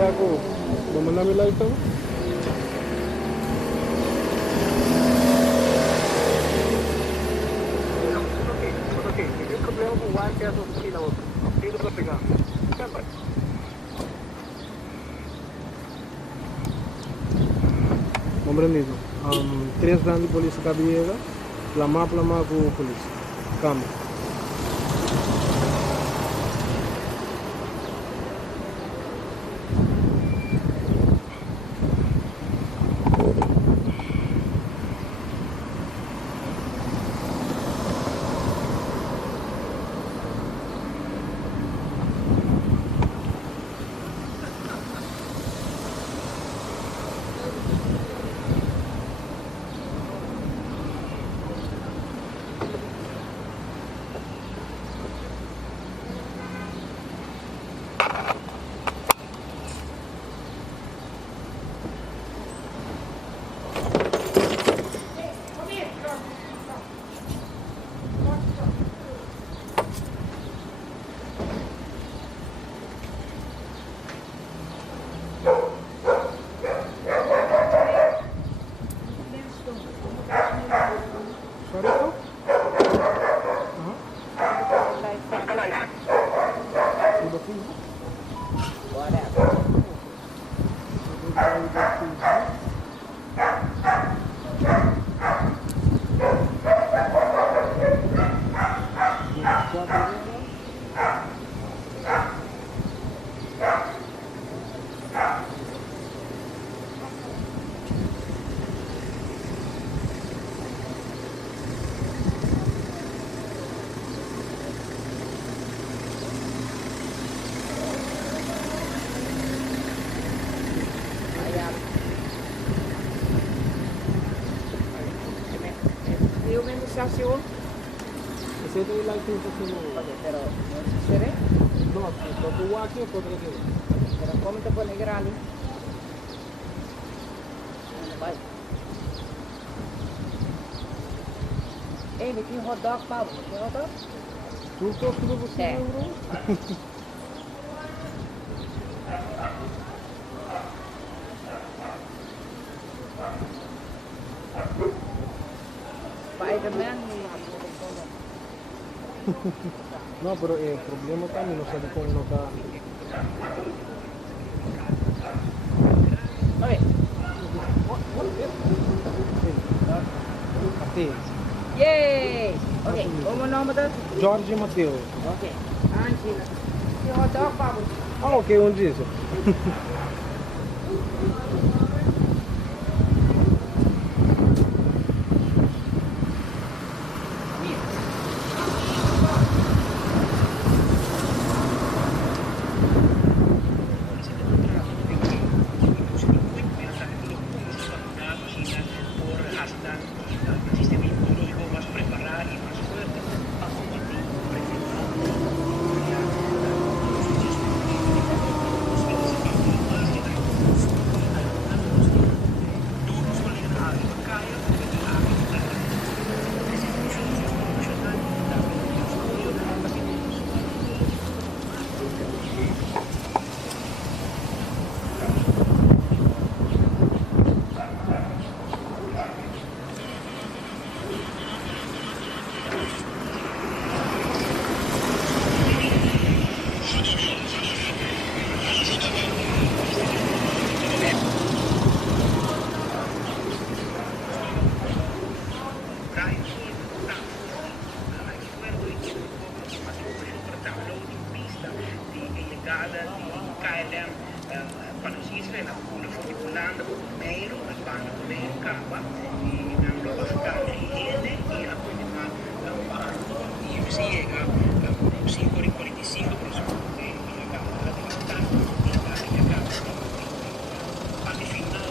क्या को बमना मिला इतना Compreendido. Três grandes de polícia cabiega, plama com a polícia. Câmara. Estación. Ese es la estación. Pero no seré. No, tú vas aquí o por aquí. Pero ¿cómo te pones grande? Vai. Ei, me tem hot dog, Pablo? Tem hot dog? Tudo você É. lembrou? Spider-Man No, pero el problema también no sabe cómo no está. Olha. Mateus. Yay! Ok, como o nome da? Jorge Mateus. Ok. Angela. Tem hot dog, Pablo? Ah, ok, onde diz? se llega a 5:45 aproximadamente y la cámara de levantar y la cámara al final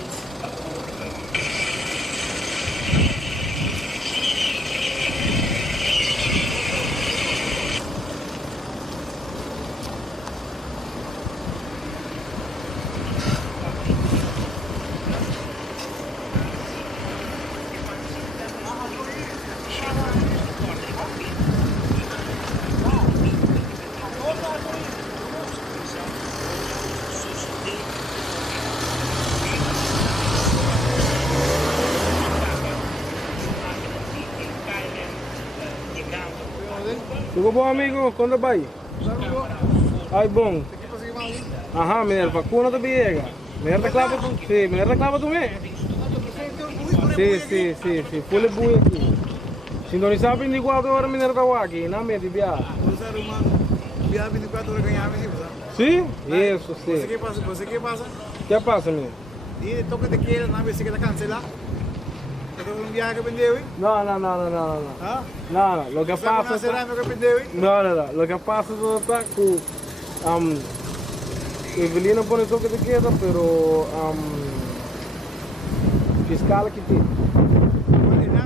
Tudo bom, amigo? Conta bem. Ai, bom. Aham, mineiro, vacuna do Biega. Mineiro da clava do... Sim, mineiro da clava do me. Sim. Pule bui aqui. Sintonizar 24 horas mineiro da Waki, na mente, Bia. Biar 24 horas ganhar, Sim? Isso, Você sim. que passa? Você que passa? O que passa, menino? E toca daquele, na vez que está cancelado. Então não viaja que vendeu, hein? Não. Ah? Não, lo que Você vai passa... cancelar meu que vendeu, hein? Não. Lo que passa está com... Evelina pone toque de queda, pero... Fiscal que tem.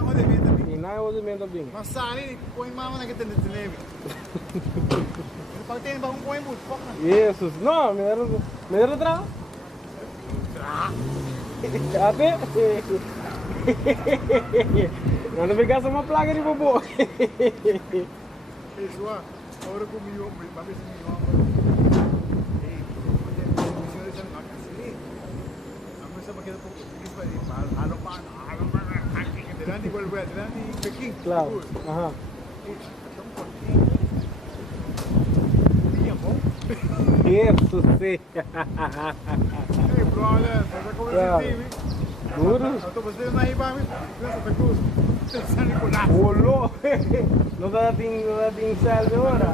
Onde vem também? E não é o de também. Mas sali, põe mama na que tem de neve. Ele pode ter um põe muito, foca. Isso. Não, mineiro atrás. Até... Não pegar só uma placa de bobo. Pessoal, agora comigo, para ver se me ama. Claro. Aham. Isso, sim. Ei, brother, você conversa comigo, Duro. eu estou fazendo aí para mim. Santa Cruz, São Nicolás. Olô. Não dá tem sal de hora.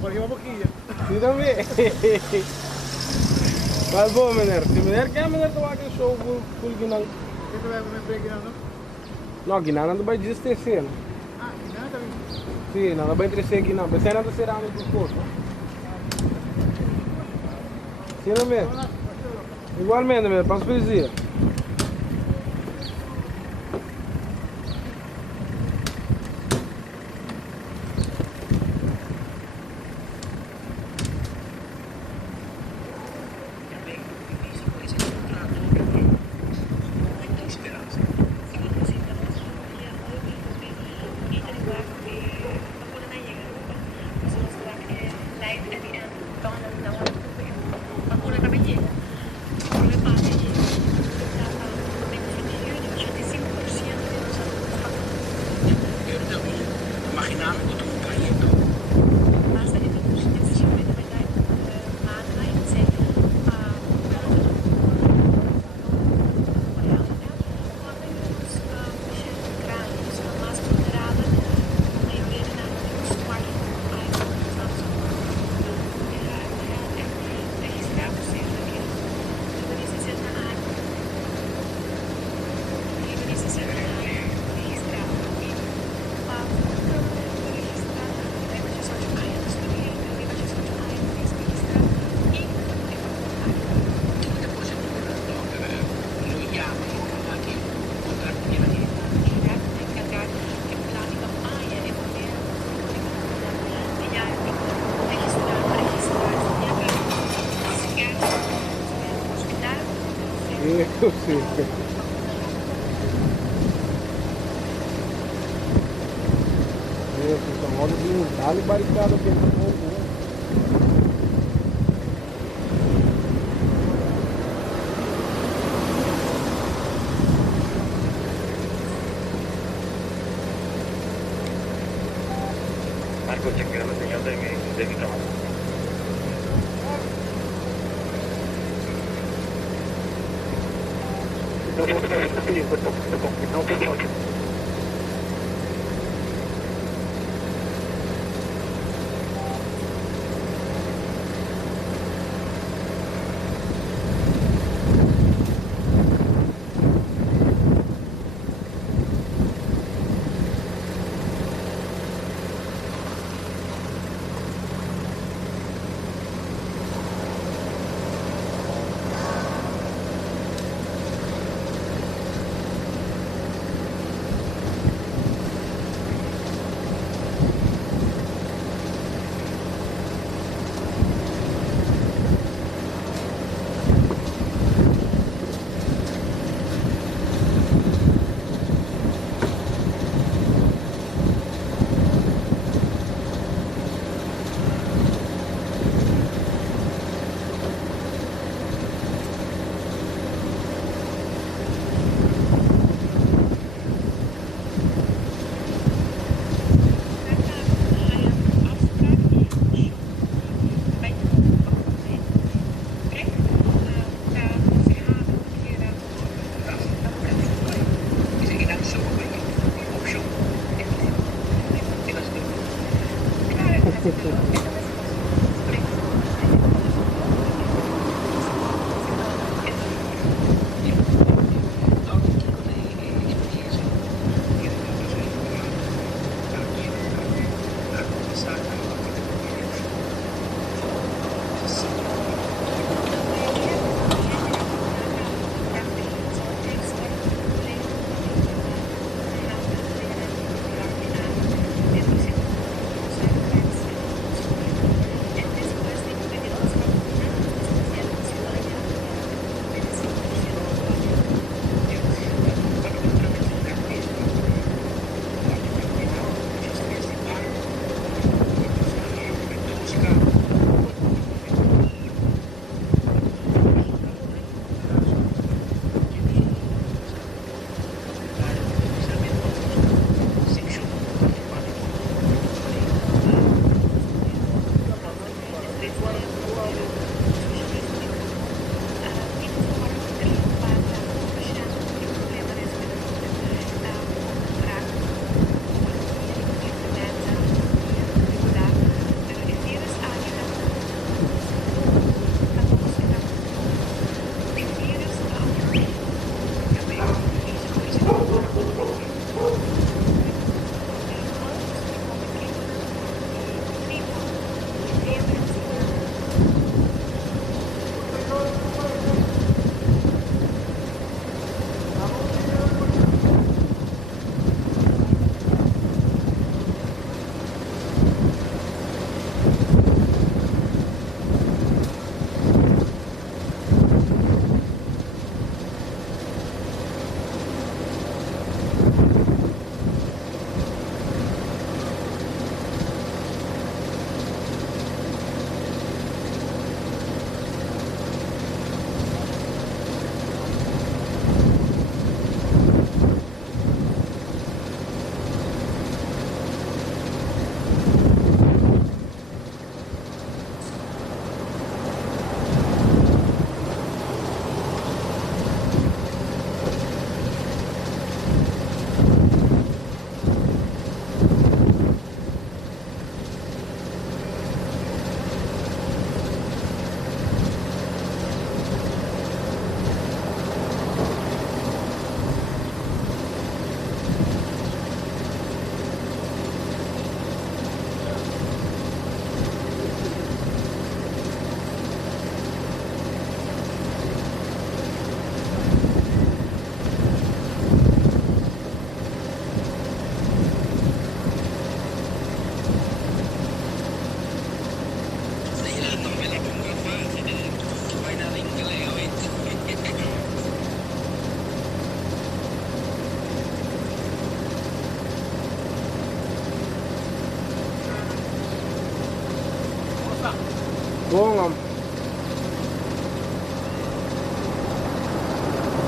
Por aí uma boquinha. Sim, também. Mas bom, mineiro. Se mineiro quer, mineiro tomar aquele show full guinão. O que você vai me pegar, não? Não, guinão não vai desestecer, né? Ah, não, tá bem. Sim, não vai entregar guinão. Mas não será no do corpo. Sim, não mesmo. Igualmente, mineiro. Passo por dia. Eu sei. Essa moda de mudar e barricada aqui no fogo. Marco, chequear la señal de mi trabajo. Bom,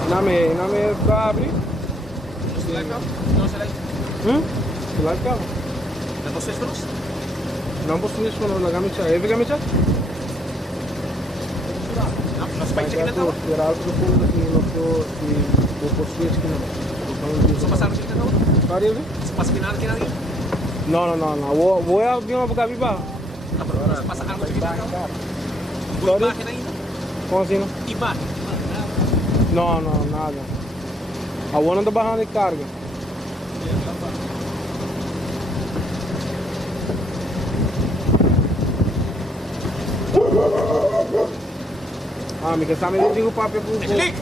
name Gabri. No se like. Like ka? Na to sessions? Nampo sunis mo na gamicha. Every gamicha? Nas bike check na to. Era algo do fundo aqui no que o possuis que não. So pasar check na to. Pare ali? Pas final kina ni. Não. Vou eu vir uma boca viva. Pas ang check na to. Sorry? Iba kina ina. Como assim? Não? Iba. Não, nada. A ONU anda barrando de carga. Ah, me kasama din yung papel po. Angelique!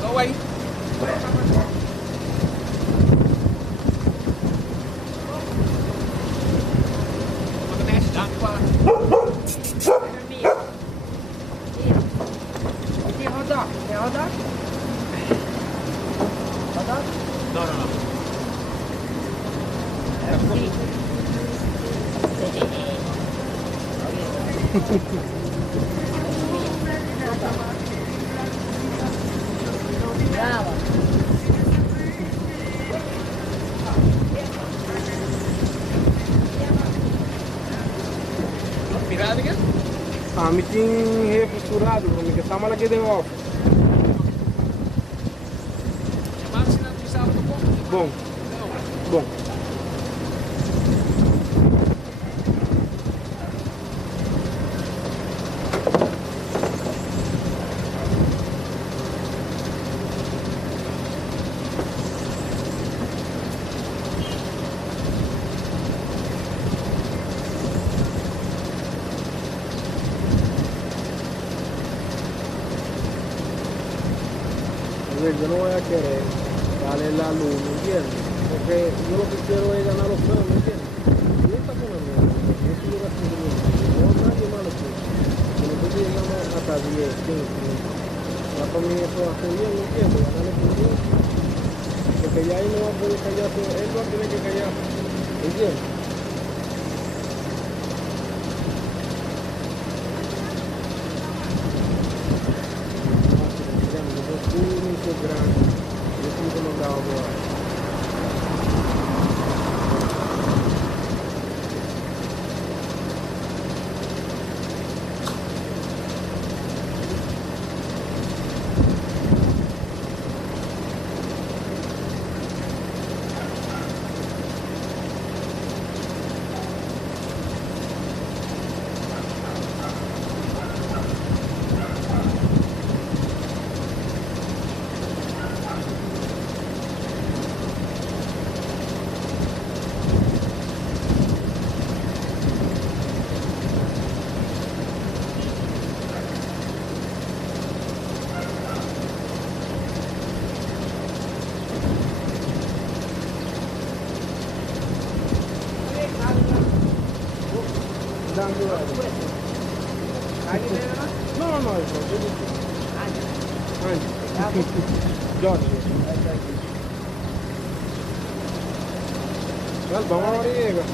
Go away. Mag-test lang pa. Iti hot dog. May hot dog? Hot dog? No. Bravo. Pirada again? Ah, me tinha refrigerado, me kasama lagi din off. Chamaram sila ng isa ako po. Bom. Entonces yo no voy a querer darle la luz, ¿me entiendes? Porque yo lo que quiero es ganar los juegos, ¿me entiendes? Y esta con la mierda, yo soy una no nadie más lo quiere. Si nosotros llegamos hasta 10, 15 minutos, ya para mí eso va a ser bien, ¿me entiendes? Ganarle por Dios. Porque ya ahí no va a poder callarse, él va a tener que callarse, ¿me entiendes? Único grande, yo siempre mandaba por ahí. Dando algo. No, no, eso. George. Vamos a Noriega.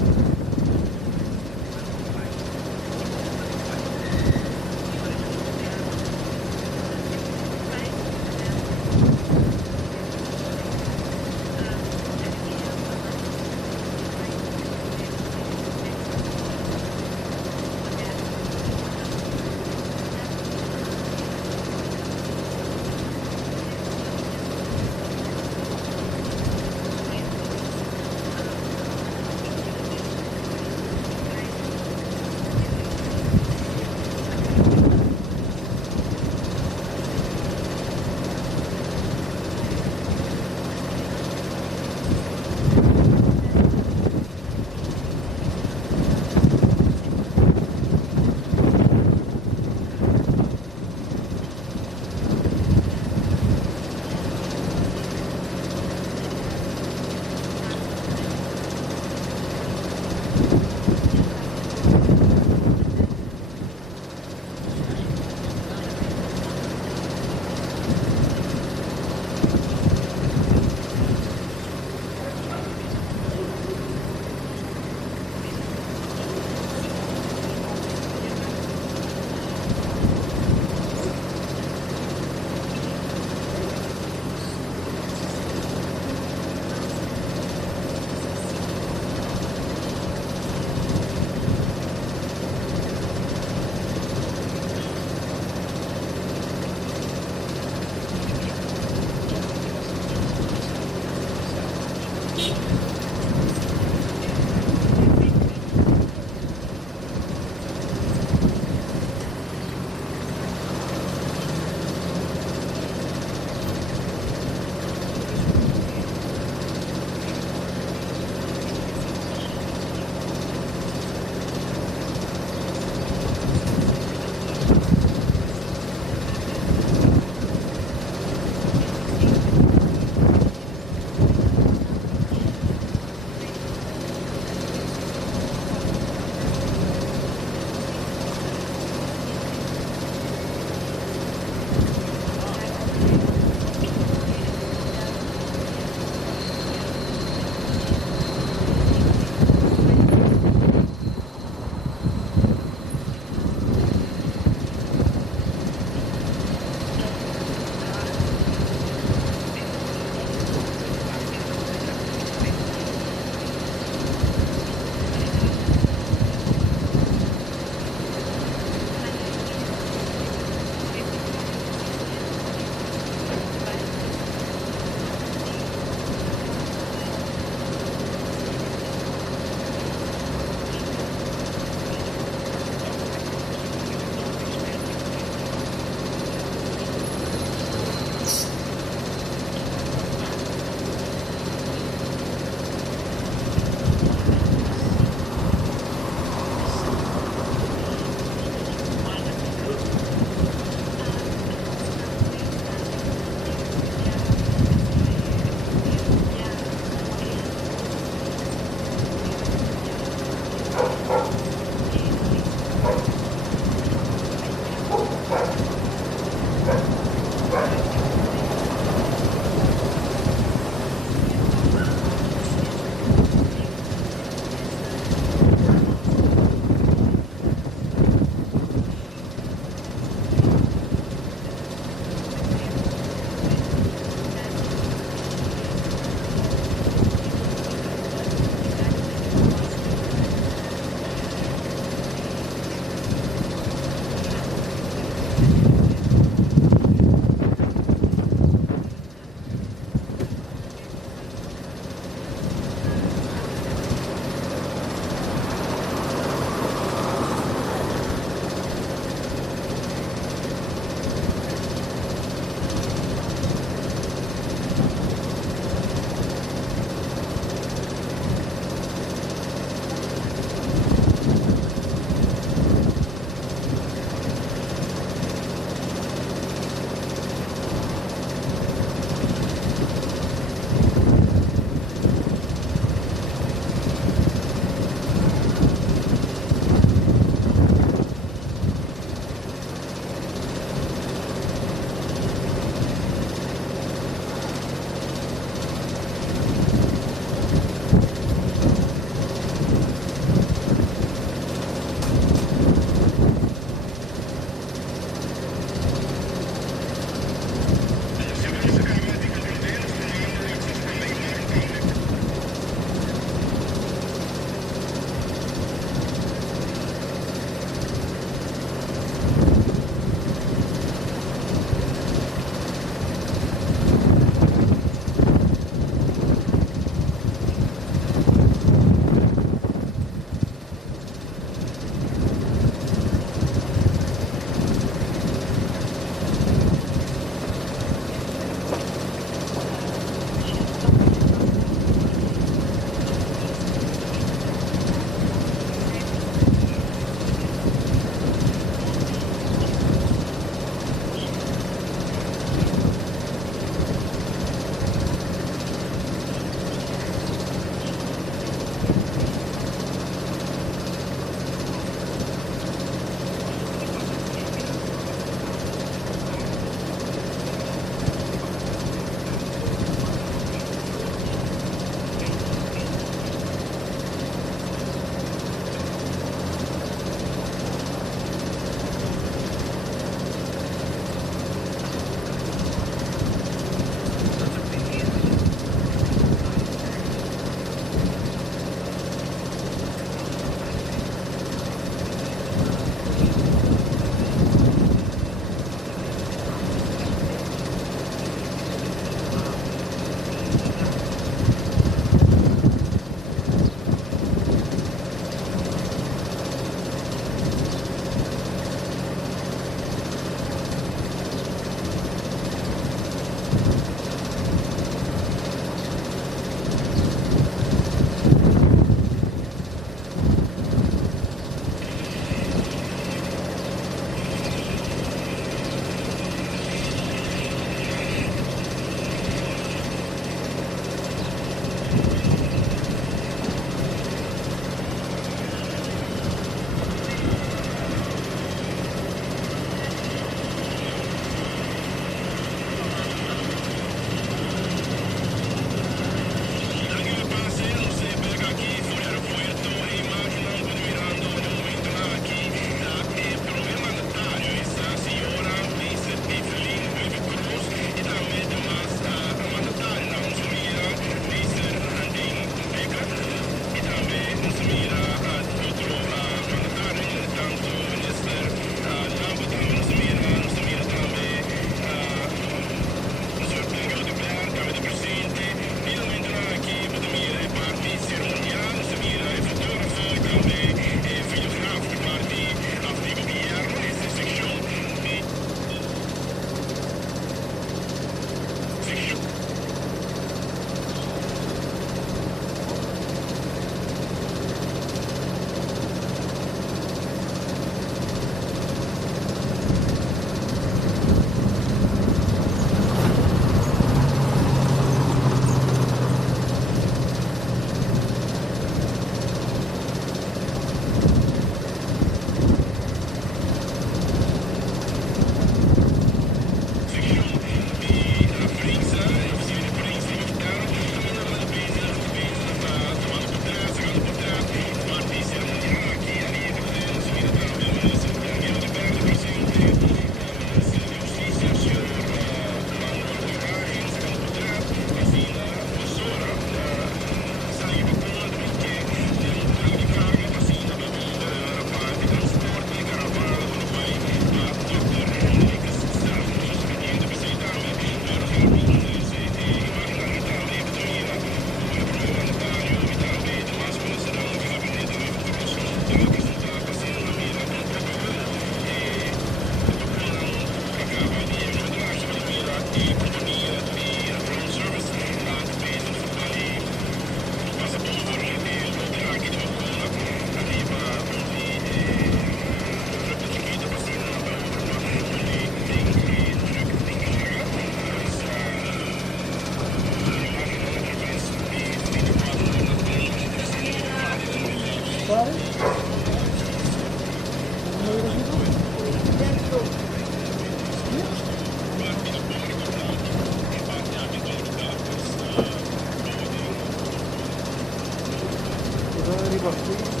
was goed.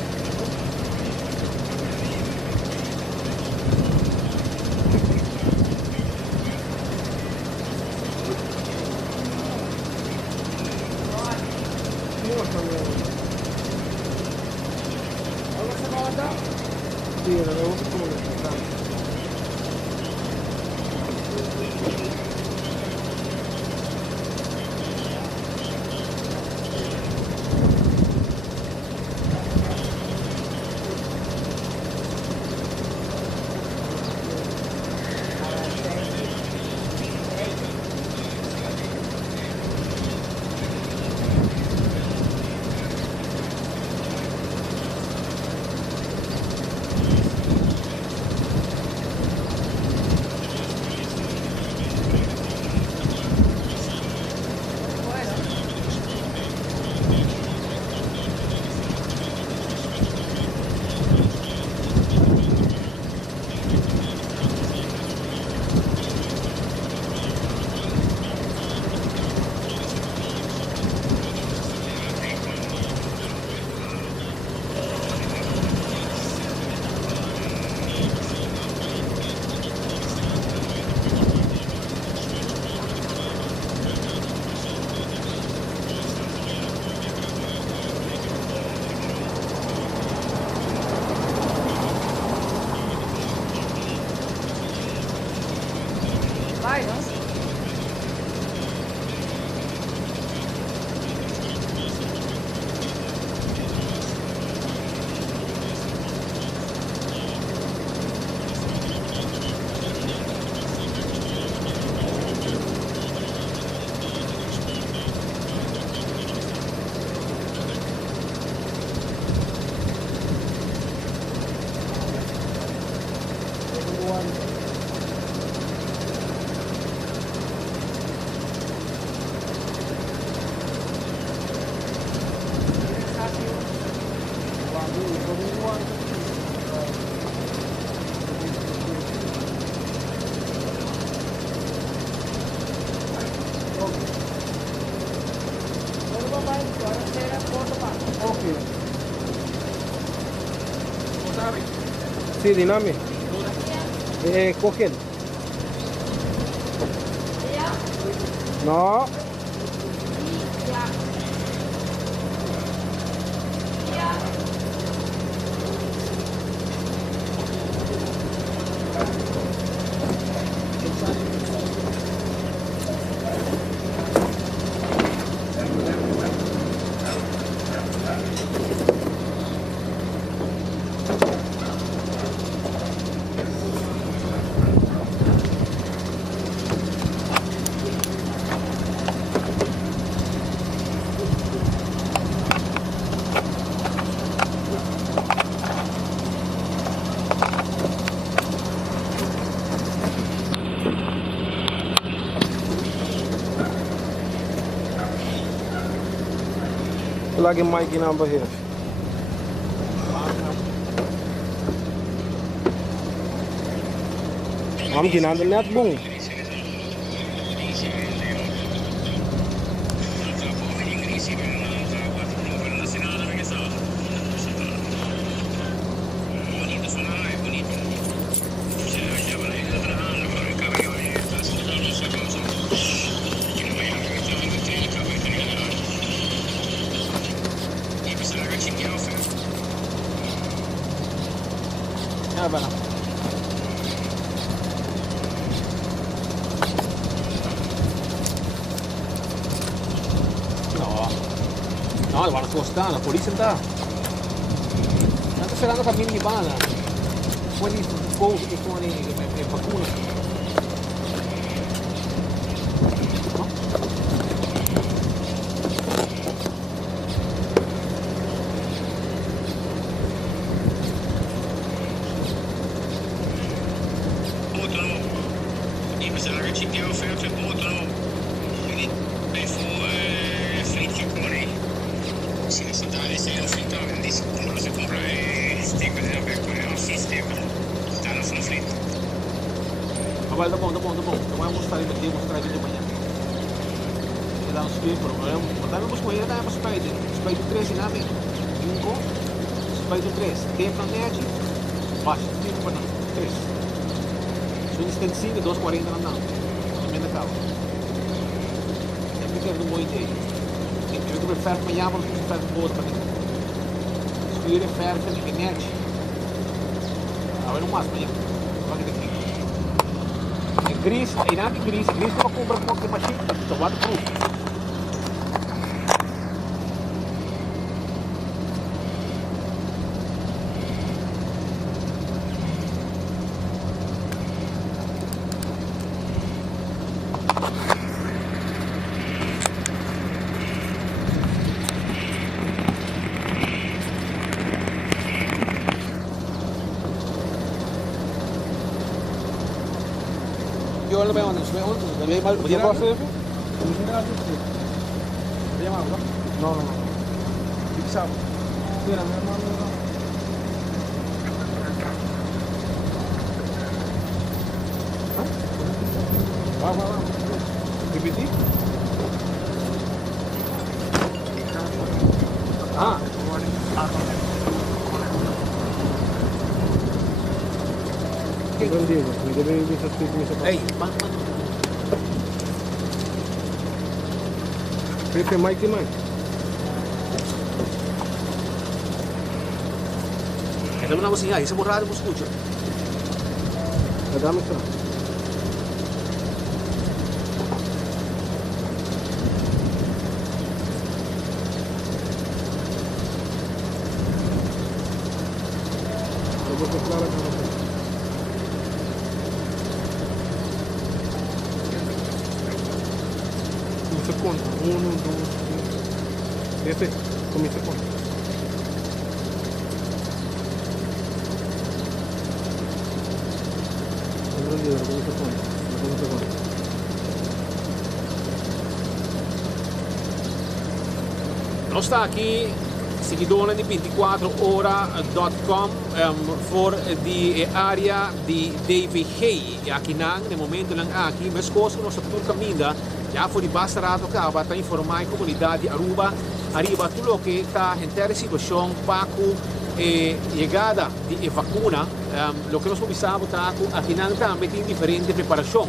Sì, l'avevo fatto Vai, no? Okay. Sì, dinami. Coquel. No. Lagi mic number here. I'm ginando net bung. Ya bana. No, lo van a costar, la policía está. Están esperando para mí bala. When you go to the vacuna. Tá bom. Então vamos mostrar ele aqui, mostrar aqui de manhã. Ele dá uns filhos, mas também vamos correr, dá para Spade 13 namin. 5. vai do 3. Tempo na média, baixa, tempo para não. 3. Se você tem 5, 2,40 não. Também não acaba. Sempre quero um bom ideia. Eu prefiro amanhã, mas eu prefiro um outro também. Se eu prefiro que a internet, agora não mais amanhã. Olha daqui. É gris, é nada de gris para comprar um pouco de machine, então waterproof. Yo lo veo antes, lo veo mal, ¿podría hacer eso? ¿Te llamas, no? No, no, no. Fixado. Mira, mi hermano. Va. Repetir? Ah. Buen Diego, me debe ir mis aspectos. Hey, man. Pepe, Mike. Essa é uma coisinha, isso é borrado, eu escuto. Dame só. Eu vou declarar para você. Começa a conta. 1, 2, 3. Esse começa a conta. Nós está aqui, seguidora de 24horas.com for de área de David Hay. Aqui no momento aqui, mas coisa que nós estamos caminhando, já foi de bastante acaba para informar a comunidade Aruba, arriba tudo o que está em terra situação para chegada de vacuna, o que nós precisamos aqui também tem diferente preparação.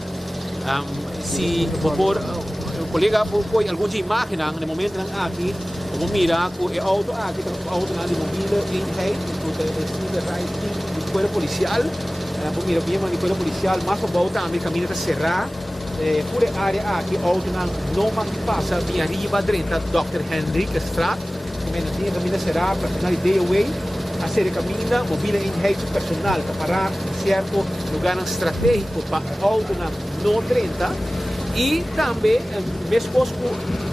Se por o colega põe alguma imagem no momento aqui, vamos mirar que o auto aqui, o auto de mobile em rei, o corpo policial, vamos mirar bem o corpo policial, mas o auto também caminha para cerrar. Por a área aqui, o auto não mais passa bem arriba, dentro Dr. Hendrik Straat, que caminha será para final de way. A série caminha, mobile em rei personal, para parar em certo lugar estratégico para o auto não 30. E também, mesmo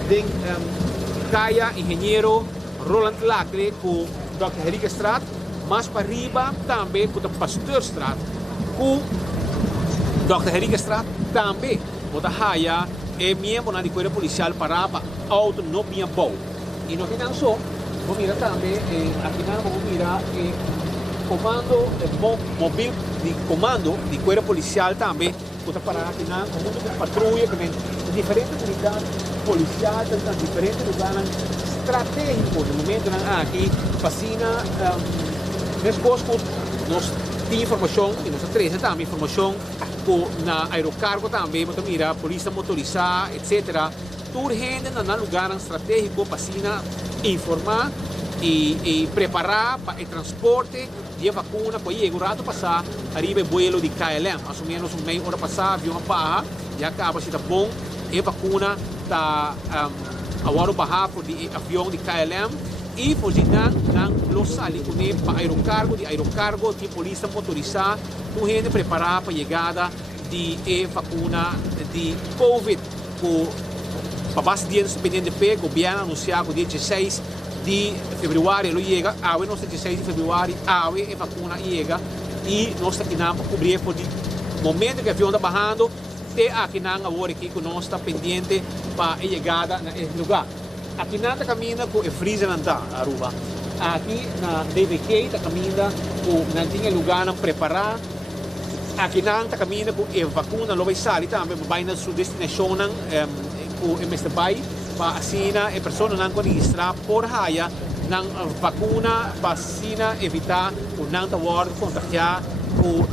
de Caia, engenheiro Roland Lacre, com Dr. Hendrik Straat, mas para arriba também com o Pasteur Straat, com Dr. Hendrik Straat também, o da Haia, é membro da Corpo Policial para o auto não bem bom. E não tem só. Vamos mirar também, aqui vamos mirar comando móvel de comando de corpo policial também, para parar aqui na patrulha, que vem diferentes unidades policiais, em diferentes lugares estratégicos, no momento aqui, vacina, mesmo nós temos informação, e nós trazemos também informação na aerocargo também, vamos mirar polícia motorizada, etc. Tudo gente no lugar estratégico para informar e preparar para o transporte de vacuna para ir o rato passar arriba o vuelo de KLM, mais ou menos meia hora passar avião a barra e acaba se tá bom e vacuna tá agora barra de avião de KLM e por não los ali com para aerocargo de polícia motorizada tu gente preparar para chegada de vacuna de COVID para base dias dependendo de governo anunciar que dia 16 de fevereiro ele chega, a nossa 16 de fevereiro a vacuna chega e nós aqui não cobrir por o momento que o avião está barrando até aqui não agora aqui que nós está pendente para a chegada nesse lugar. Aqui não está caminhando com o freezer não está Aruba. Aqui na DVK está caminhando com não tinha lugar para preparar. Aqui não está caminhando com a vacuna não vai sair também vai na sua destinação com o MSTBay para assim a pessoa não pode registrar por raia ng vacuna para evitar o não tawar contagiar o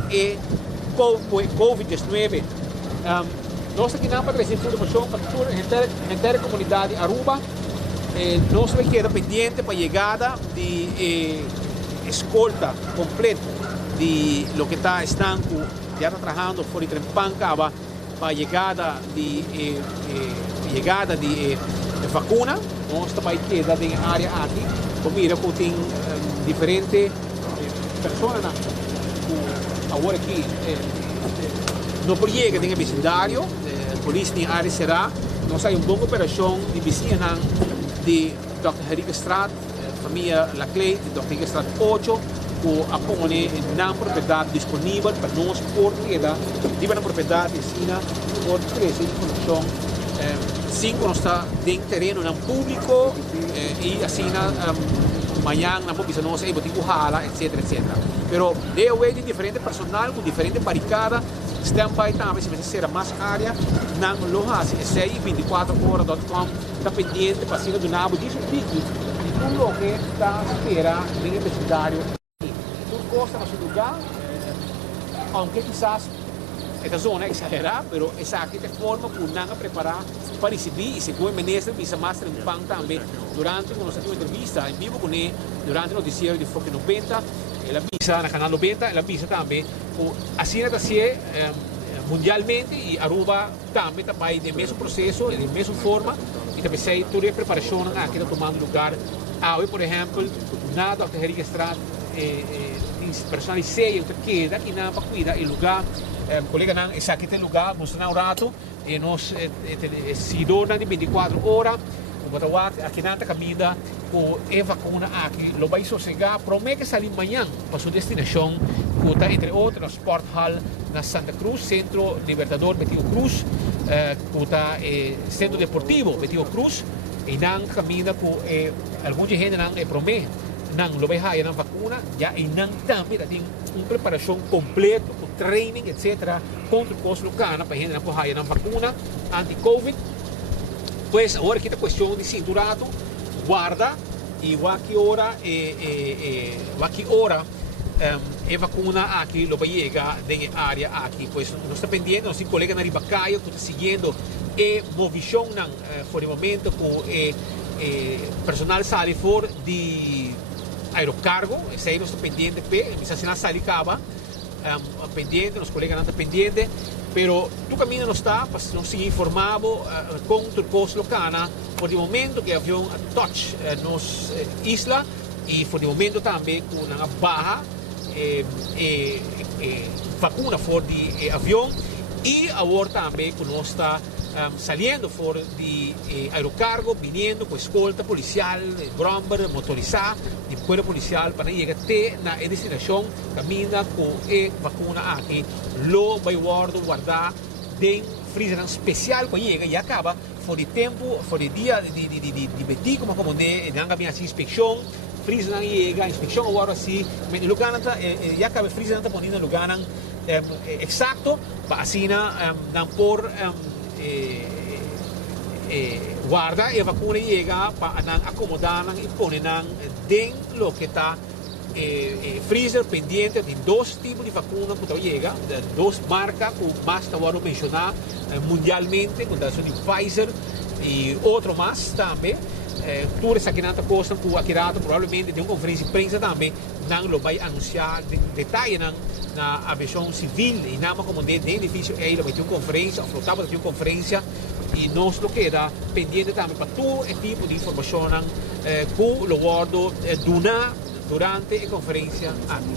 COVID-19. Nós aqui na Patrícia Informação para a inteira comunidade Aruba, nós vai quedar pendente para a chegada de escolta completa de lo que estão já trabalhando fora de Trempancaba para a chegada de vacuna. Nós também queda em área aqui, como mira que tem diferentes pessoas agora aqui no projeto tem vecindário, a polícia em área será, nós aí boa operação de vizinha de Dr. Henrique Straat, família Laclay, de Dr. Henrique Straat 8, o apone na propriedade disponível para nós por queda, de na propriedade sina por crescer informação. Cinco nós está dentro terreno não público e assim amanhã na população nós aí botigo hala, etc, etc. Pero de hoje diferente personal com diferente barricada standby também se precisa mais área na loja assim 24horas.com está pendente para ser do nabo disso pique e tudo o que está espera no vecindário. Tudo costa no seu lugar, aunque quizás esta zona é exagerada, mas essa aqui é a forma que nós preparar para receber e segundo o ministro visa mais pão também durante a nossa entrevista em vivo com ele durante o noticiário de Foque 90 ela visa na canal 90 ela visa também assim está se mundialmente e Aruba também vai no mesmo processo da mesma forma e também sei toda a preparação aqui está tomando lugar hoje por exemplo na Dr. Henrique Straat personalizei o que queda aqui na para cuidar o lugar colega não esse aqui tem lugar mostrando um rato e nós seguidor de 24 horas aqui na caminha com a vacuna aqui lo vai sossegar promete sair amanhã para sua destinação que está entre outros no Sport Hall na Santa Cruz Centro Libertador Betío Cruz que está Centro Deportivo Betío Cruz e não caminha com alguma gente não promete não lo vai sair na vacuna já e não também tem uma preparação completa com training etc contra o posto local para a gente não pode sair na vacuna anti-covid. Pues agora aqui está questão de cinturado, guarda e que hora a vacuna aqui lo vai chegar na área aqui. Pues nós está pendente, nosso colega na Ribacaio que está seguindo a movição por o momento com o personal sale for de aerocargo, esse aí nós está pendente, a cena sale acaba pendente, os colegas não estão pendentes. Pero tu caminho não está, para não se informado com o posto local, por o momento que o avião touch nos isla e por o momento também com uma barra vacuna for de avião e agora também que nós está saindo for de aerocargo, vindo com escolta policial, bomber, motorizada, de corpo policial para chegar até na destinação, caminha com a vacuna aqui, lo vai guardar dentro freezer especial quando chega e acaba, for de tempo, for de dia de betir, como não caminha assim inspeção, freezer não chega, inspeção agora assim, mas o lugar e acaba freezer não está ponendo lugar exato, para assim não por guarda e a vacuna chega para acomodar e pôr dentro do que está freezer pendente de dois tipos de vacuna que chega, duas marcas que mais está a mencionar mundialmente, que são de Pfizer e outro mais também. Tudo isso aqui na costa, que aqui provavelmente de uma conferência de imprensa também, não vai anunciar detalhes na aviação civil e não como dentro do edifício, ele vai ter uma conferência, a frota vai ter uma conferência e nós lo queda pendente também para todo tipo de informação que o guardo durante a conferência aqui.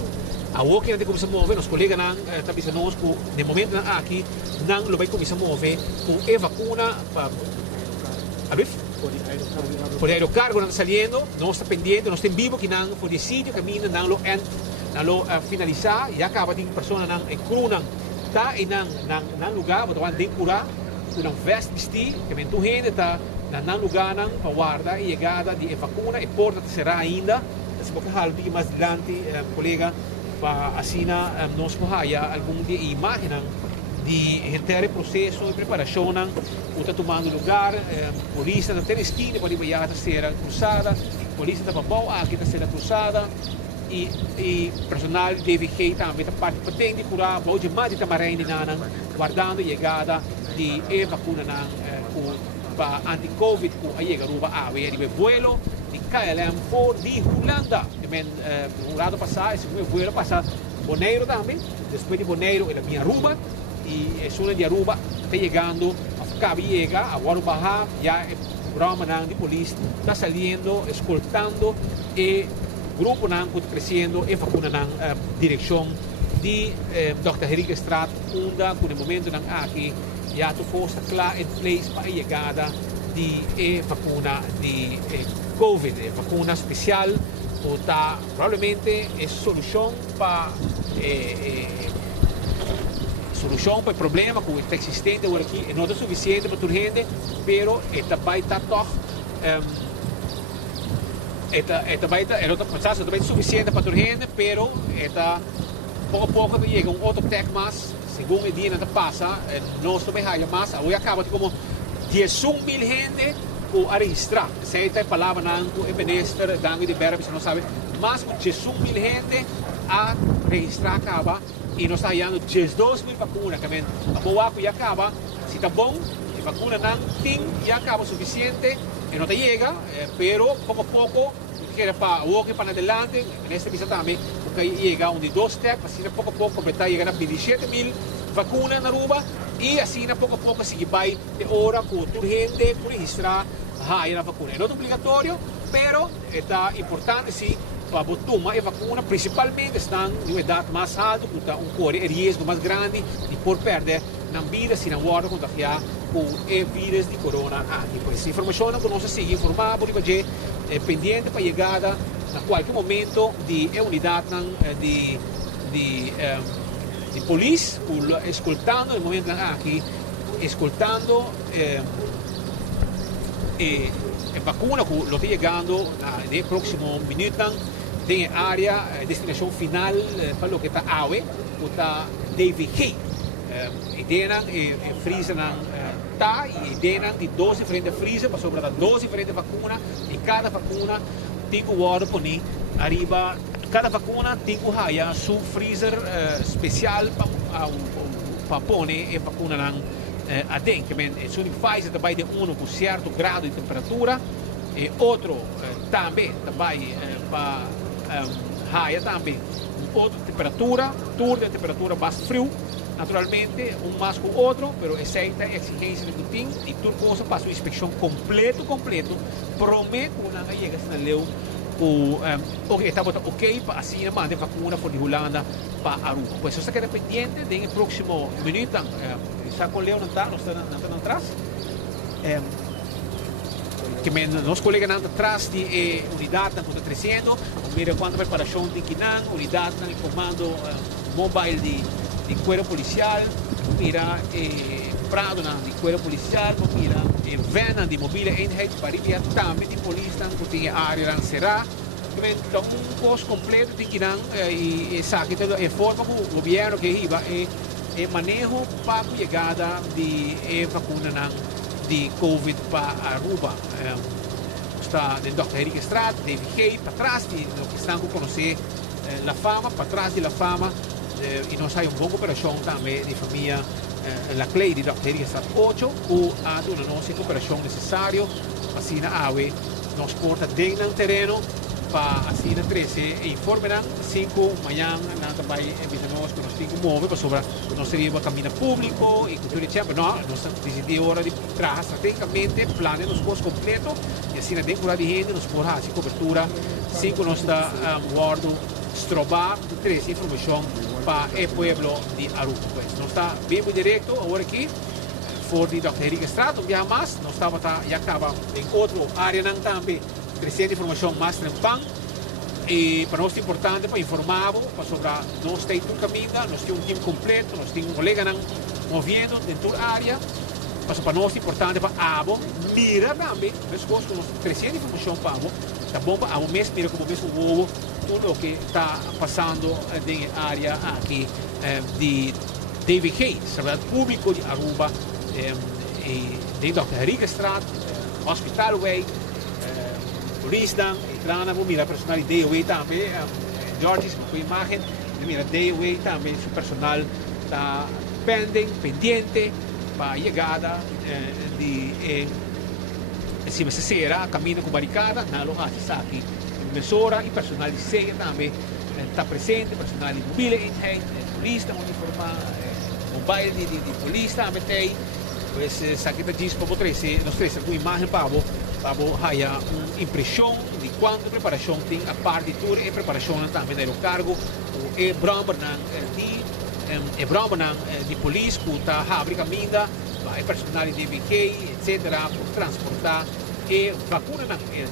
A outra que começa a mover, os colegas estão pensando que no momento aqui não vai começar a mover com a vacuna para por aerocargo não está saindo, nós está pendente, nós temos vivo que não por decidir caminho não lo finalizar e acaba de pessoa não cruna tá e não lugar para de curar não veste vestir que vem tu gente tá não lugar não para guardar e chegada de vacuna e porta será ainda se você hal big mais adiante colega para assim nós corraia algum dia imagem de entrar o processo de preparação que está tomando lugar. Polícia está na esquina para ir ser cruzada, polícia está bom aqui está sendo cruzada e personal de DVG também está participando de curar o de mais de tamarém guardando a chegada de vacuna para anti-covid que a chega ruba a ver o vuelo de KLM por de Holanda. Também o lado passado, esse vuelo passa Bonaire também, depois de Bonaire é a minha Aruba. E a zona de Aruba está chegando, acaba de chegar, agora bajar, já o programa de polícia está saindo, escoltando e o grupo está crescendo e vacuna na direção de Dr. Henrique Estrada, onde no momento aqui já está claro em place para a chegada de vacuna de Covid, vacuna especial, que está provavelmente é solução para solução para o problema que está existente agora aqui não é suficiente para toda a gente, mas também está também suficiente para toda a gente, mas pouco a pouco chega outro tech mais, segundo o dia que passa, nós também há mais, hoje acaba como 11 mil gente a registrar, se é a palavra que o ministro Dango de Berba, você não sabe, mas 11 mil gente a registrar acaba e nós estamos ganhando 12 mil vacinas, também a boa que acaba, se está bom, a vacuna não tem, já acaba suficiente, e não chega, pero pouco a pouco, que para o que para adelante, nesta visa também, porque chega de 2 steps, assim pouco a pouco, completar chegando a 27 mil vacinas na Aruba, e assim pouco a pouco se vai de hora com toda gente por registrar a vacuna. Não é obrigatório, pero é importante sim, para tomar a vacuna, principalmente estão em uma idade mais alta, que está corre risco mais grande de por perder na vida se não guarda contagiar com o vírus de corona. Por essa informação que nós seguimos informando, porque é pendente para a chegada a qualquer momento de unidade de polícia, escoltando no momento aqui, escoltando a vacuna que está chegando no próximo minuto. Tem área, destinação final para o que está AWE, que está DVG. E dentro freezer está e dentro de 12 diferentes freezer para sobrar 12 diferentes vacinas e cada vacuna tem que guardar por aí arriba. Cada vacuna tem que ter seu freezer especial para pôr a vacuna adentro. Se o Pfizer também tem com certo grau de temperatura, e outro também para raia também outra temperatura, turno de temperatura mais frio, naturalmente mais que o outro, mas aceita a exigência que tem e tudo coisa passa uma inspeção completo, promete que não chega a leu o está ok para assim mandar vacuna por de Holanda para Aruba. Pois você quer pendente do próximo minuto, está com leu não está atrás. Que nossos colegas estão atrás de unidade que está crescendo, mira quanta preparação tem que dar, unidade em comando mobile de cuerpo policial, mira prado de cuerpo policial, mira van de mobile eenheid para ir também de polícia que tem a área será, então costo completo tem que dar e sabe que é forma que o governo que iba é manejo para a chegada de vacuna de Covid para Aruba. Está o Dr. Henrique Estrada, DVG, para trás de lo que estão a conhecer La Fama, para trás de La Fama, e nós temos uma boa cooperação também de família La Clay de Dr. Henrique Estrada 8, que há uma nossa cooperação necessária, assim na AWE, nós porta dentro do terreno, para assim na 13, e informarão 5 amanhã, também nós que nós temos que mover, para sobre nós seríamos caminho público, e cultura de tempo, nós decidimos hora de trás, estrategicamente, planos nos completo, e assim na dentro de gente, nós por assim cobertura, 5 nós está guardo, estrobar, 13 informação para o pueblo de Aruba. Nós está bem direto agora aqui, for de Dr. Henrique Estrada, um dia mais, nós estava já acaba em outra área também, crescendo informação mais tranquila, e para nós é importante para informar, para sobre nós temos um caminho, nós temos um time completo, nós temos colegas movendo dentro da área, para nós é importante para a ABO, mira também, as coisas que nós crescendo informação para a ABO, está bom para a ABO mesmo, mira como mesmo o tudo o que está passando na área aqui de David Hay, servidor público de Aruba, de Dr. Henrique Straat, Hospitalway, police dan, entrando por mira personal de DOE também, Georges, com imagem, mira DOE também, seu personal está pendiente para a chegada de cima sera, caminho com barricada, na loja aqui, emissora e personal de ceia também está presente, personal de mobile eenheid, polícia uniformado, mobile de polícia também tem, pues aqui está diz para vocês, nós temos uma imagem para haya uma impressão de quanto preparação tem a parte de tour e preparação também do cargo, e bromber de polícia que está abrindo caminho, e personal de DVK, etc., por transportar e vacuna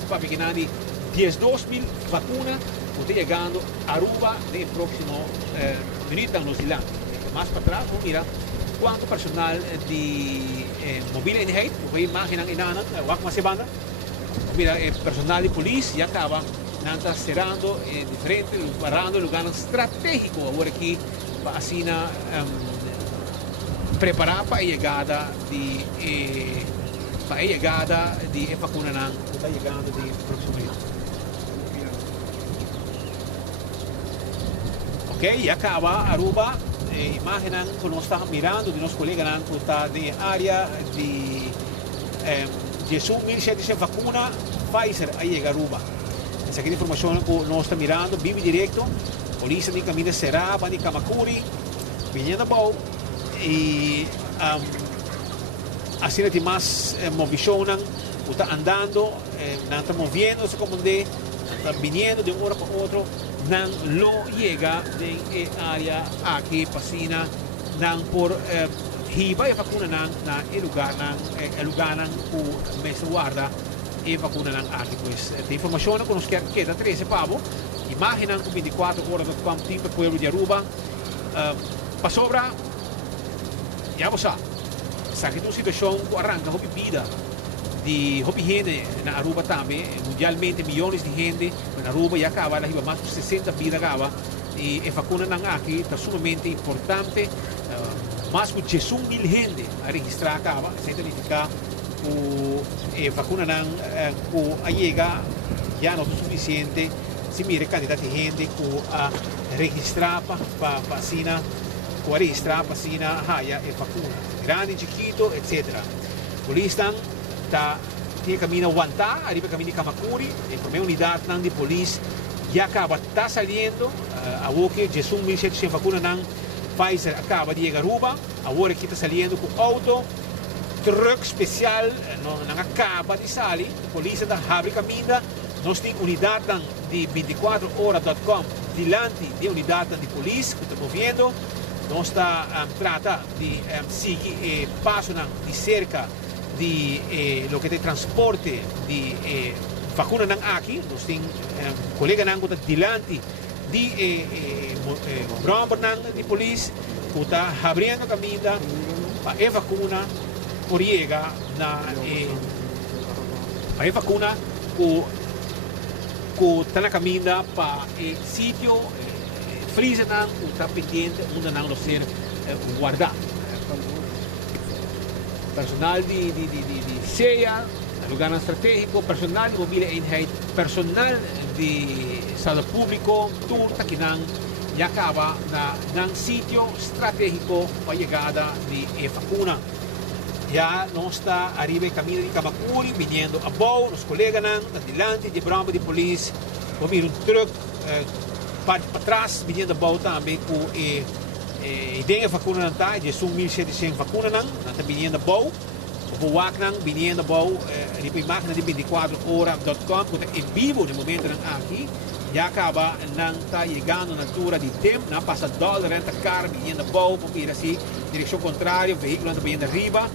para pequena de 12.000 vacunas que está chegando a Aruba no próximo minuto no Zilã. Mais para trás, mira quanto personal de mobile eenheid, que imaginan inanan, wak masibanda, mira personal de polícia acaba nanta cerrando diferente, parando lugares estratégicos agora aqui para assim preparar para a chegada de vacuna não está chegando de próximo ano. Ok, e acaba Aruba, imaginan que nós estamos mirando de nossos colegas que está de área de 1.700 vacuna Pfizer a chegar a Aruba. Essa aqui é a informação que nós estamos mirando, vive direto, polícia de caminho será, de Kamakuri, vindo bom. E assim tem mais movição, está andando, não está movendo, se como está vindo de uma hora para outra, não lo chega na área aqui, pasina, não por hiba e vacuna na lugar o mês guarda e vacuna aqui, pois tem informação que nos queda 13 pavo, imaginam que 24 horas do tempo pueblo de Aruba, para sobra. Ya você sabe que uma situação que arranca a vida de gente na Aruba também, mundialmente milhões de gente na Aruba e acaba lá mais de 60 vidas acaba e a vacuna aqui está sumamente importante, mais de 16.000 gente a registrar acaba, significa que a vacuna que chega já não é suficiente se mira a quantidade de gente que a registrar para vacina. A registrar para vacina haya e vacuna, grande, chiquito, etc. Polícia está caminho a Wanta, arriba caminho de Kamakuri, a unidade de polícia já acaba está saindo, a que 1.700 vacuna Pfizer acaba de chegar a Aruba, agora que está saindo com auto, truck especial, não acaba de sair, a polícia está abrindo caminho, nós temos unidade de 24horas.com, diante de unidade de polícia que está movendo. Nós trata de seguir passo de cerca de lo que tem transporte de vacuna aqui. Nós temos colega que está diante de bromber de polícia que está abrindo caminho para a vacuna por chegar na a vacuna que está na caminho para o sítio freezer está pendiente onde não ser guardado. Personal de ceia, lugar estratégico, personal de mobile eenheid, personal de saúde público, tudo que não já acaba na sítio estratégico para a chegada de vacuna. Já não está arriba caminho de Kamakuri, vindo a Bau, os colegas não, adiante de bromba de polícia, vamos ir truck para trás, vindo a Bau também com ideia vacuna está, de 1.700 vacuna não, está vindo a Bau, o Wak não, vindo a Bau, a máquina de 24horas.com, que está em vivo no momento aqui, já acaba, não está chegando na altura de tempo, não passa dólar, renta car, vindo a Bau, para ir assim, direção contrária, veículo anda vindo arriba,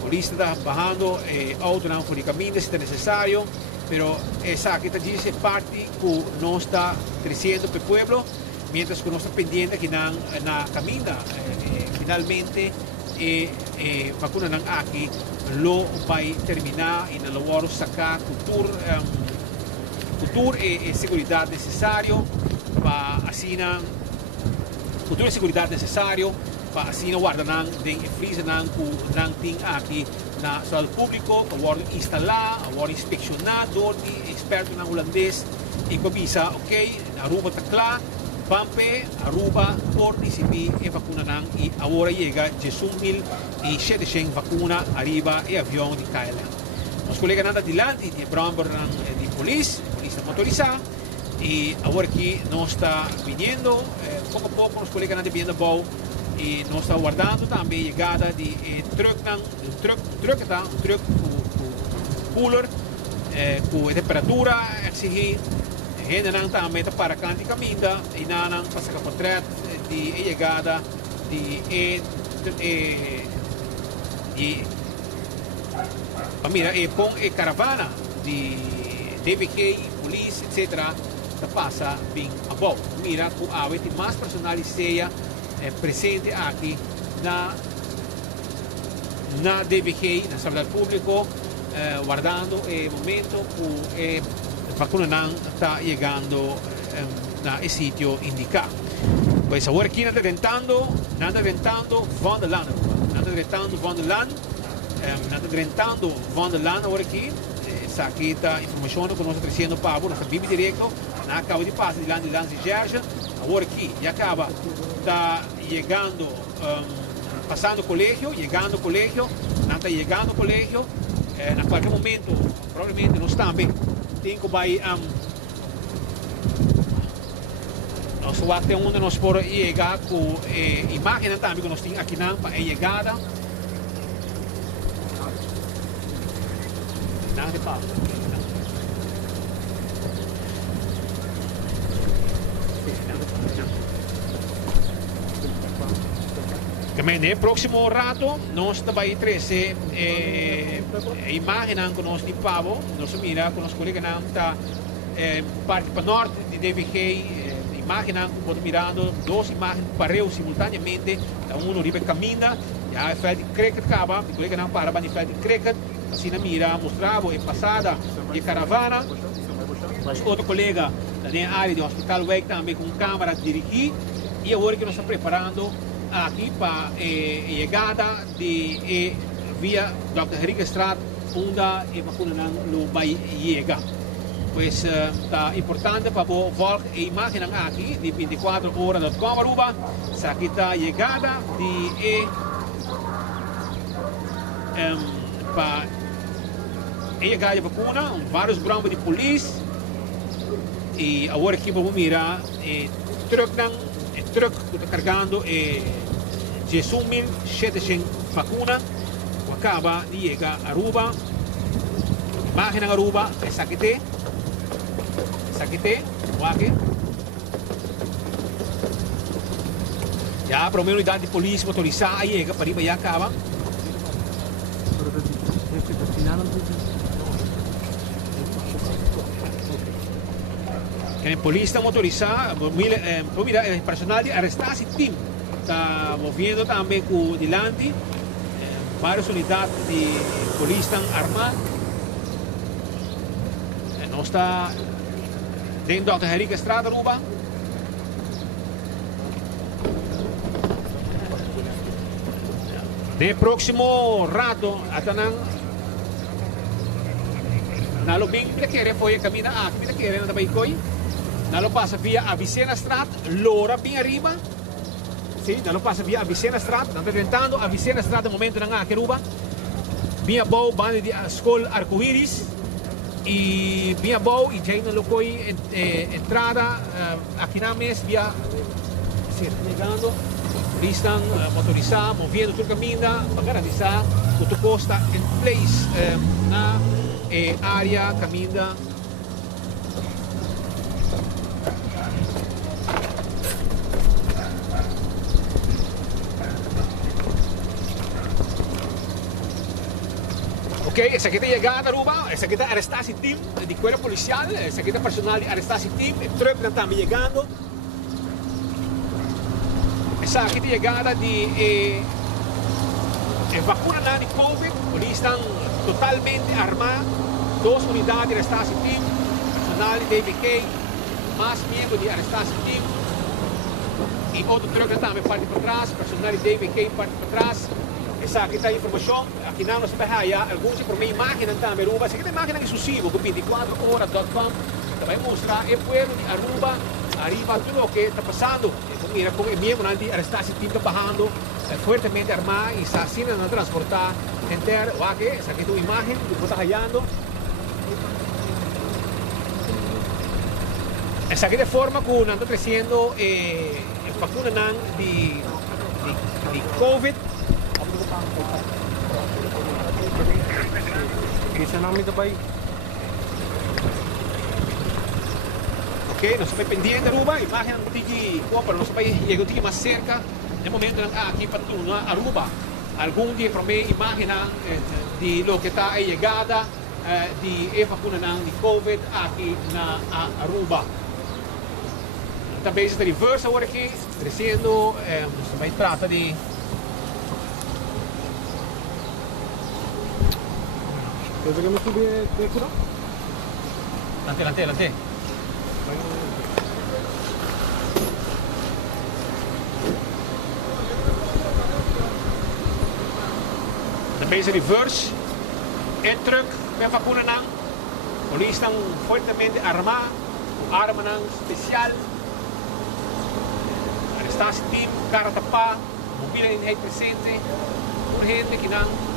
polícia está bajando, auto não for de caminho, se é necessário, pero essa que diz é parte que não está crescendo para o pueblo, mientras que não está pendente que na caminha, finalmente, vacuna não aqui, lo vai terminar e não vai sacar cultura e segurança necessário para assim, cultura e segurança necessário para así no guardar den frisa nang ting aqui na saúde público que worden instalado, worden inspeccionado door die experto ng Holandês e cobiça, ok, Aruba está claro, Pampe, Aruba, participi e vacuna nang e agora chega 10.700 vacuna arriba e avião de KLM. Os colegas nada dilante de Bromber de polícia motorizada e agora aqui nós está vindo, pouco a pouco os colegas nada vindo bom e nós está guardando também a chegada de truck cooler com a temperatura exigir gente não também para canto caminda e não passa com portret de chegada de mira com a caravana de DVK, polícia, etc. passa bem a bom. Mira com a vez mais personalizada presente aqui na DVK, na saúde pública, guardando o momento que a vacuna não está chegando na sítio indicado. Pois agora aqui nada rentando van de land, nada rentando van de land, nada rentando van de land agora aqui. Essa aqui está informação que nós estamos trazendo para nós bem direto, na acaba de passar de land de Gerja, agora aqui já acaba está chegando, passando o colégio, chegando ao colégio, não está chegando ao colégio, na qualquer momento provavelmente nós também tem que vai nós até onde nós podemos chegar com a imagem também que nós temos aqui na para a chegada. Nada de papo. No próximo rato, nós também trazer a imagem que nós de pavo, nós mira com os colegas na parte para norte de DVG, imagem que pode mirando duas imagens pareu simultaneamente, um ribe caminha, já faz de cricket acaba, o colega não para de faz de cricket, assim na mira mostrava a passada de caravana, mas outro colega na área do hospital Wake também com câmera dirigir e agora que nós estamos preparando aqui para a chegada de via Dr. Henrique Straat, onde a vacuna não vai chegar. Pois está importante para voltar a imagem aqui de 24 horas.com Aruba, aqui está a chegada de para a chegada de vacuna, vários gramas de polícia e agora aqui vamos mirar truck que está carregando 10.700 vacunas que acaba de chegar a Aruba. Imagem na Aruba, essa aqui tem, o aqui. Já para uma unidade de polícia motorizada chega para ir já acaba. A polícia motorizada, o personal de arrestação team está movendo também com dilante, várias unidades de polícia armadas. Nós está dentro da Dr. Henrique Straat Aruba. No próximo rato, até nalo bem querer foi caminhar aqui, querer na Baikoi. Nalo passa via Avicena Straat, Lora bem arriba. Sim, nalo passa via Avicena Straat, não está tentando Avicena Straat no momento na Aruba. Bem bom, banda de escola Arco-Íris. E bem bom, e já não foi entrada aqui na mesa via chegando. Polícia motorizada, movendo todo o caminho para garantizar que o costa em place na área caminho. Ok, essa aqui é a chegada a Aruba, essa aqui é a arrestação team de escola policial, essa aqui é o personal de arrestação team, o truck está chegando. Essa aqui é a chegada de vacuna de Covid, eles estão totalmente armados, duas unidades de arrestação team, personal de DVK, mais membros de arrestação team, E outro truck também parte para trás, personal DVK parte para trás. Essa aqui está a informação, aqui não nos perraia, alguns por minha máquina também, Aruba, essa aqui é máquina exclusiva, com 24horas.com, vai mostrar o pueblo de Aruba, arriba tudo o que está passando. Mira, como mesmo nanti está se tinta bajando, fuertemente armada e está assim a transportar entero, aqui, essa aqui é uma imagem, que está rayando. Essa aqui de forma que anda crescendo vacuna de COVID. Bisa namin sabay. Ok, não se pendiente, Aruba, imagem não tem para não se chega um mais cerca, no momento aqui para tudo, Aruba. Algum dia para mim, imagem de lo que está a chegada de vacuna de COVID aqui na Aruba. Também está reversa agora aqui, crescendo, se trata de Pwede kami subir de kurang? Lante. Também se reverse, truck, met vacuna nang, police estão fortemente armados, arma nang especial. Arrestatie team, cara tapa, mobiele eenheid presente, urgente que não.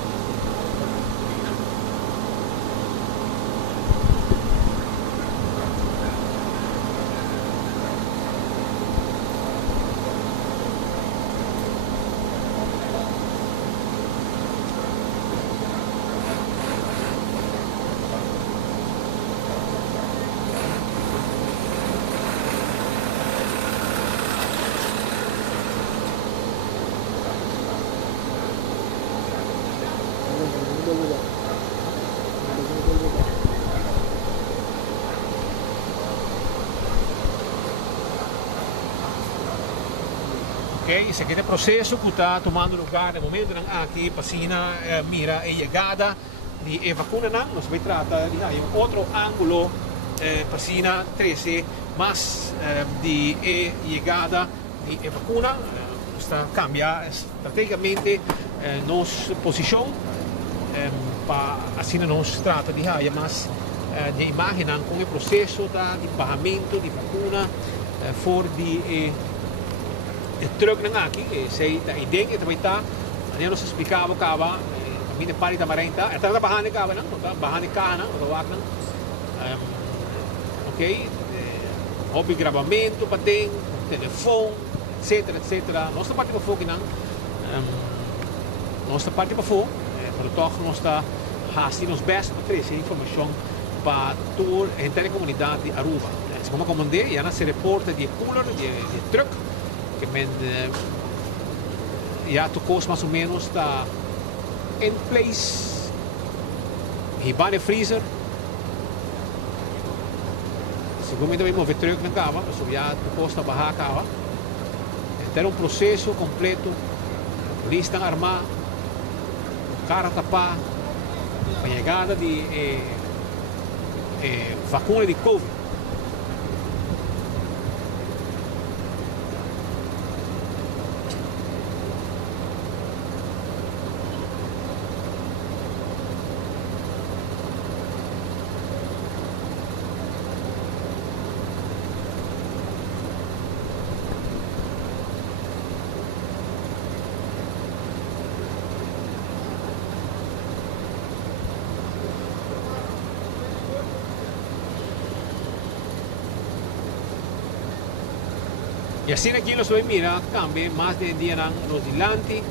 Ok, esse aqui é o processo que está tomando lugar no momento aqui, passina, mira a chegada de vacuna, nós vai tratar de outro ângulo, passina 13, mas de chegada de vacuna, está cambia estrategicamente nossa posição, para assim nós trata de mas de imaginar com o processo de pagamento de vacuna for de truck na aqui, sei da ideia que também tá, ali nos explicava kaba, a minha parte da marenta, é tá bahane kaba não, tá bahane kana, o wak não, ok, hobby gravamento, pateng, telefone, etc. Nossa parte para fogo não, nossa parte para fogo, para toch nós está fazendo os best para trazer informação para toda a inteira comunidade de Aruba. Como comandei, já se reporta de cooler, de truck. Que men ja toekomst mais ou menos está in place. Hibane freezer. Seguramente vai mover terug na cava, mas já toekomst está barra cava. Ter processo completo, lista armada, cara tapar, a chegada de vacuna de COVID. E assim aqui nós vamos mirar também mais de dia nos adiante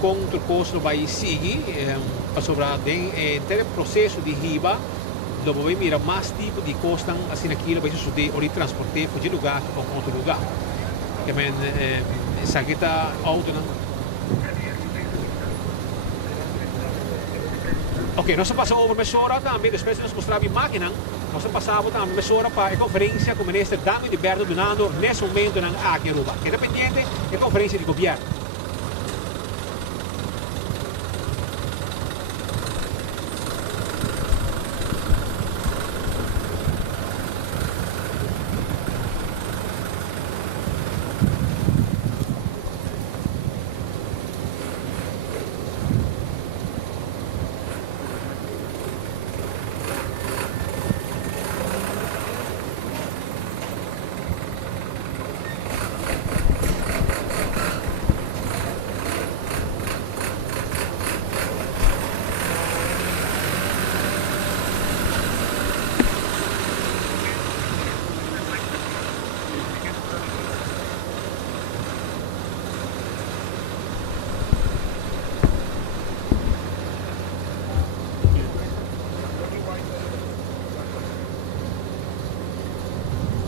com o curso vai seguir para sobrar o processo de riba nós vamos mirar mais tipo de costa assim aqui vai suceder ou de transporte de lugar a outro lugar também essa aqui está auto ok, nós passamos por Mesora também depois nós mostramos a máquina. Nós passamos também uma hora para a conferência com o ministro Dami de Berto Donando nesse momento aqui em Aruba. Queda pendiente da conferência de governo.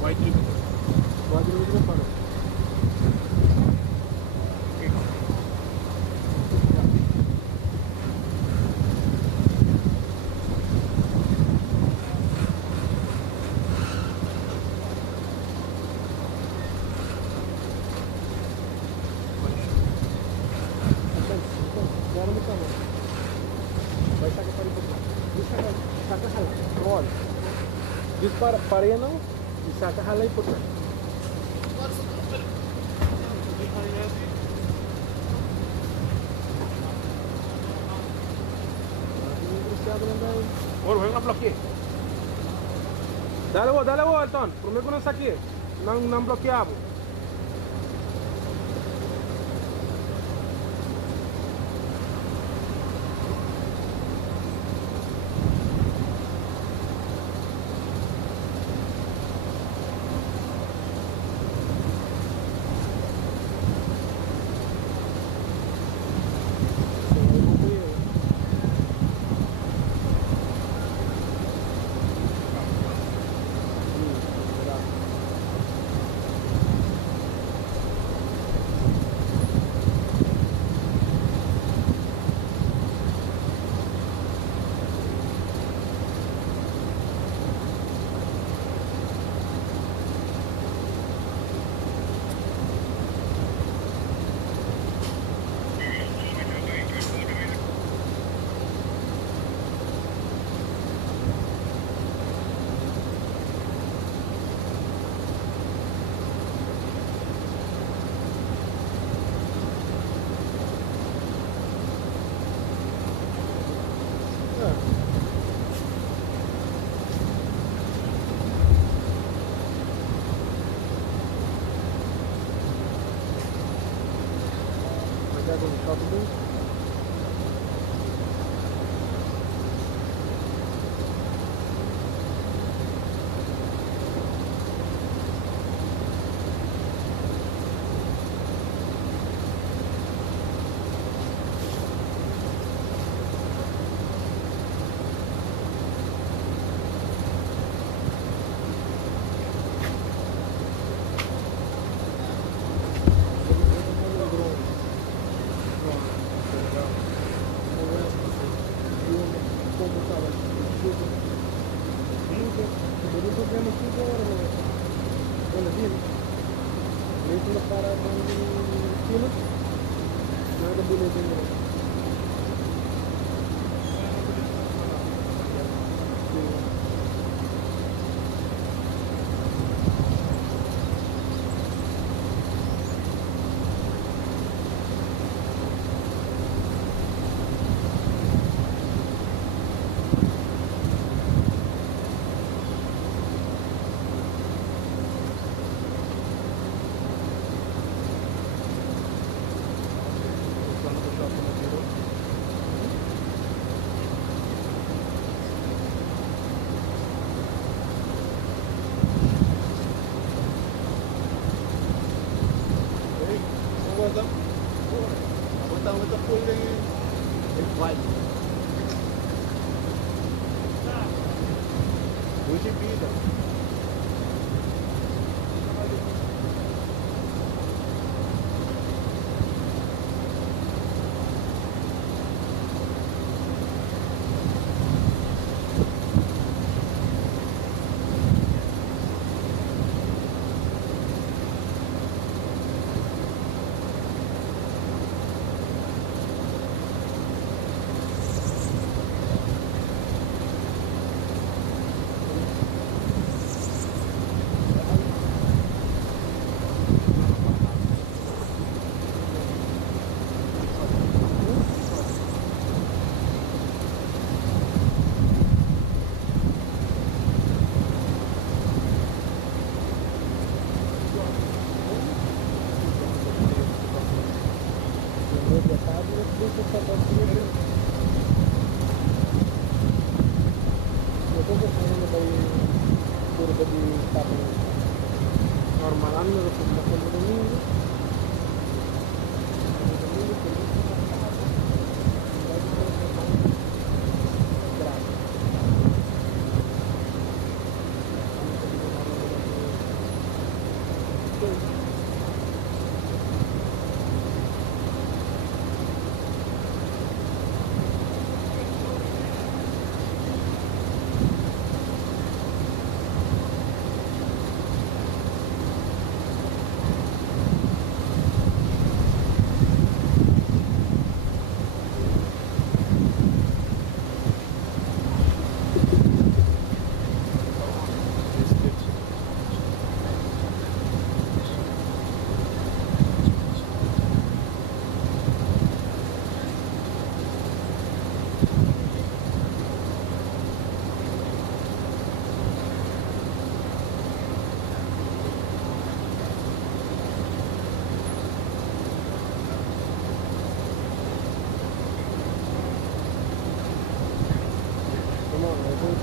White kilometer. 4 kilometer para. Agora me chama. Vai sacar para ir. Saca hala. Roll. Dispara, parei não e saca hala e por trás. Or venga bloqueio. Dale vos, Elton. Primeiro que não saque. Não bloqueava.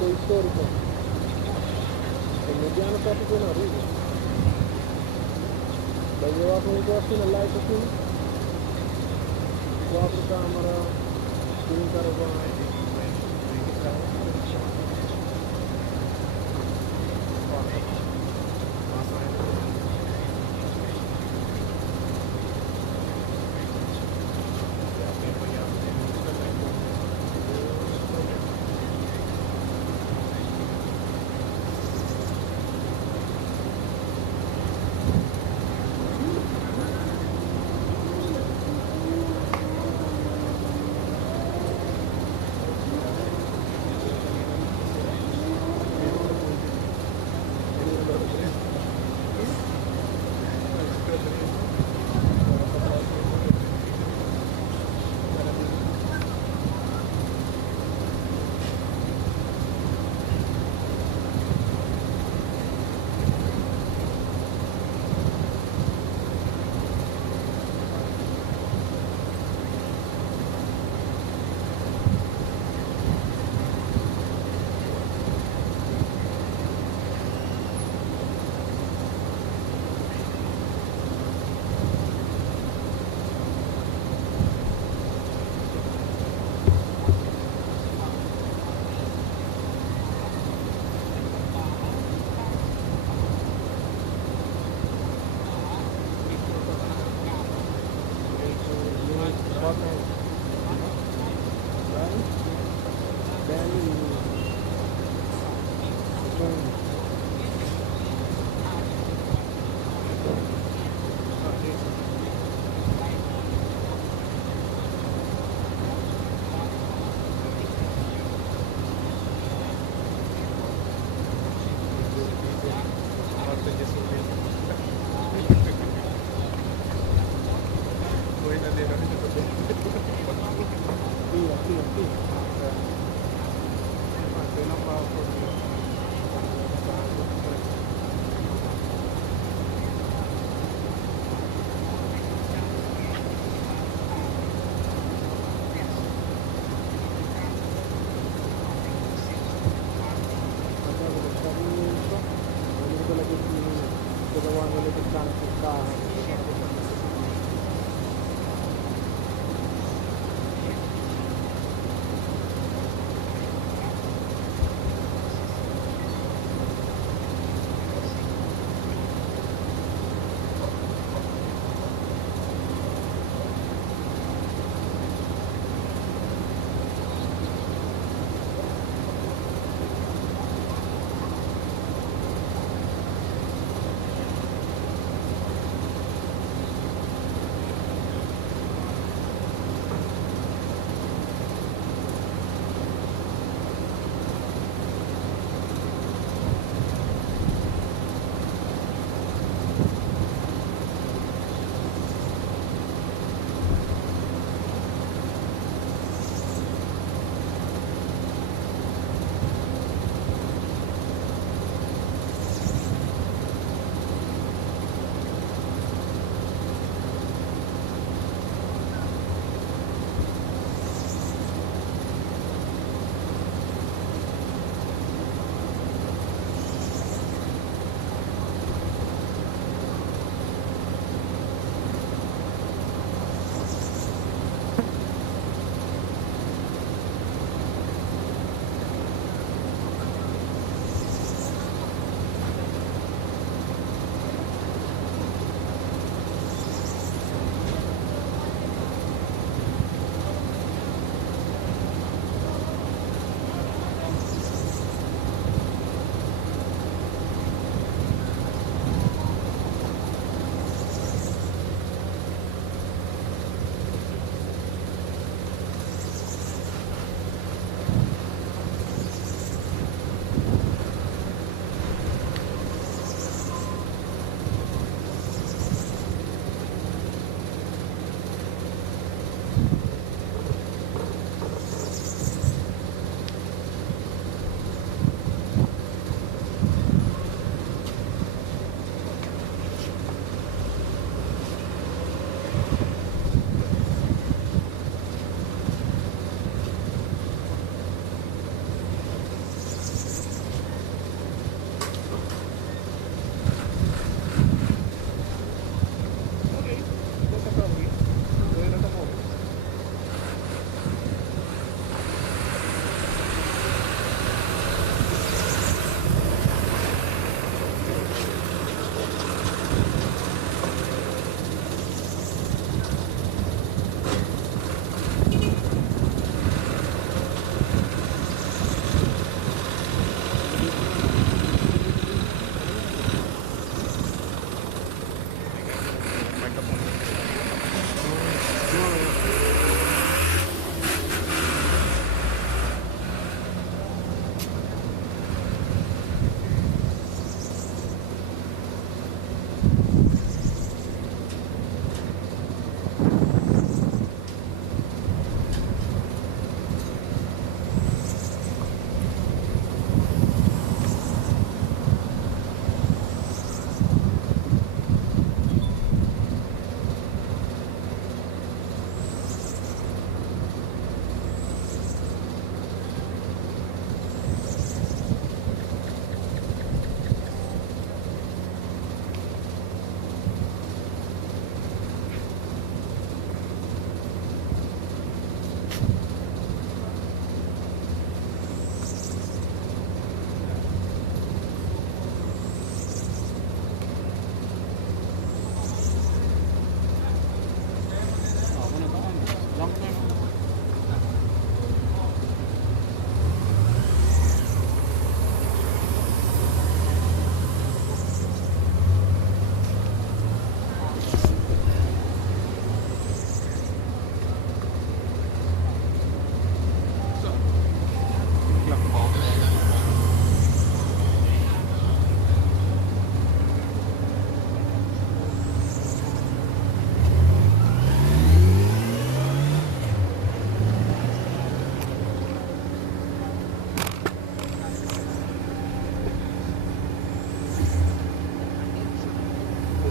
centro histórico. El mediano está aquí en arriba. Va a llevar con un corazón el light aquí. 4 cámaras, un caravana.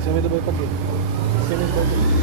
Insieme dopo il pacchetto. Insieme il pacchetto.